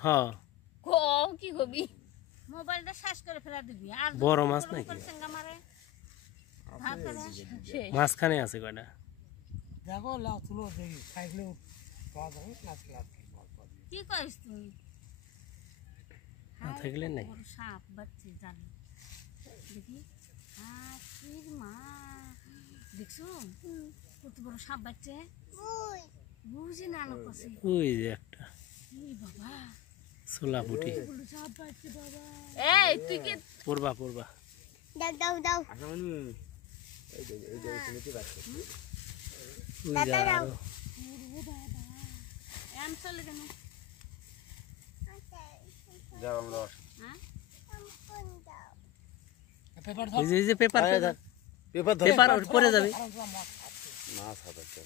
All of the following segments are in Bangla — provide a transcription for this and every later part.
হ্যাঁ কি হবি মোবাইলটা শেষ করে ফেলা দিবি আর বড় মাছ নাকি মাঝখানে আছে কয়টা দেখো লাউ তুলো দেখি খাইলে পাওয়া যাবে লাচ লাচ কি করিস তুই না থাকলে নাই সাপ বাচ্চি জানি দেখি হাসির মা দেখছো কত বড় সাপ বাচ্চে বুঝি না আলো কাছে ওই যে একটা বাবা সোলা ফুটি সাপ বাচ্চে বাবা এই তুই কি পড়বা পড়বা দাও দাও দাও আসামনি এই যে শুনতে পাচ্ছি দাদা দাও বাবা এম চলে কেন যাও আমরা হ্যাঁ পেপার এই যে পেপার পেপার ধর পেপার পড়ে যাবে মাছ হাতে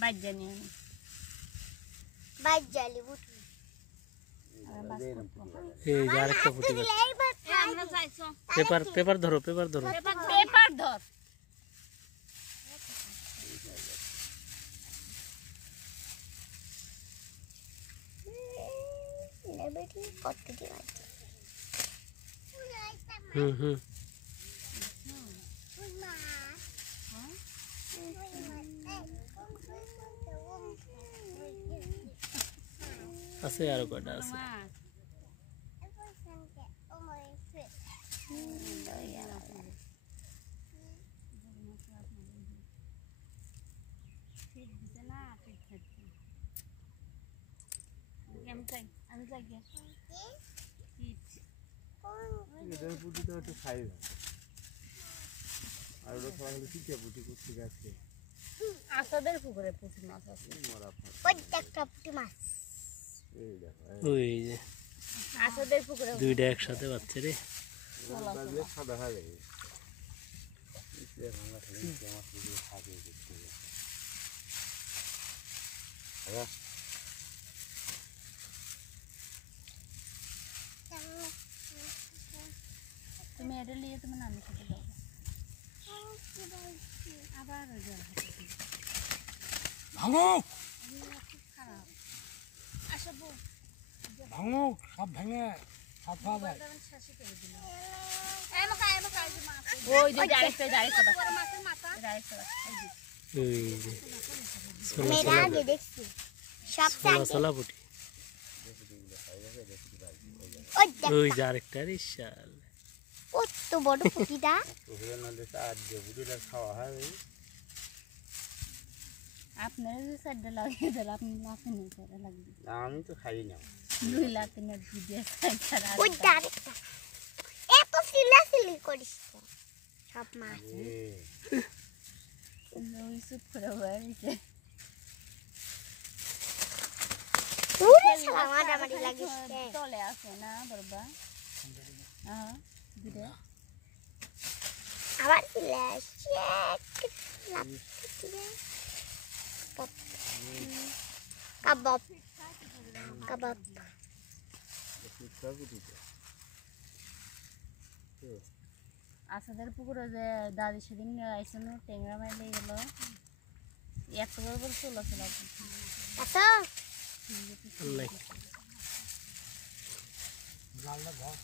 বাইর জানি আমি বাইর জালি বুটি এই যে আরেকটা ফুটি গেছে আমরা যাইছো পেপার পেপার ধরো পেপার ধরো পেপার ধর নেবেটি কত দিন আছে হুম আছে আরো কয়টা আছে আমি যাই এদের পুটিটা একটু খাই আর ওটা খাওয়া হলে শিখে পুটি করতে গেছে আসাদের পুকুরে পুকুর মাছ আছে প্রত্যেকটা পুটি মাছ এই দেখো ওই যে আসাদের পুকুরে দুইটা একসাথে বাচ্চা রে সাদা হয়ে যাবে ভাঙা থাকে মাছ দিয়ে খাবে তুমি এটা নিয়ে তুমি নানি খেতে যাও আবার ভাঙো খুব খারাপ আসবো ভাঙো সব ভেঙে হাত পাওয়া যায় শাসি করে দিল ওই যে ডাইরেক্ট মাছের মাথা ডাইরেক্ট ওই যে মেরা আগে দেখছি সব সোলা ফুটি ওই দেখ ওই যে আরেকটা রিশাল কত বড় পুটিটা পুকুরের নদীতে চার দিয়ে পুটিটা খাওয়া হয় আপনার যে সাইডে লাগিয়ে দিল আপনি লাফে নিয়ে করে লাগবে আমি তো খাই না 2 লাখ না দিয়ে ছাড়া ওই ডাইরেক্ট এত সিলাসিলি করিস সব মাছ ওই সুপ করে বাড়িতে পুরো সালা মারামারি লাগিস চলে আসে না বাবা হ্যাঁ দিদা আবার ফ্ল্যাশ কাবাব কাবাব আসাদের পুকুরে যে দাদি সেদিন আইসন টেংরা মাইলে গেল একটা বড় চলা চলা আচ্ছা নাই জানলা ঘর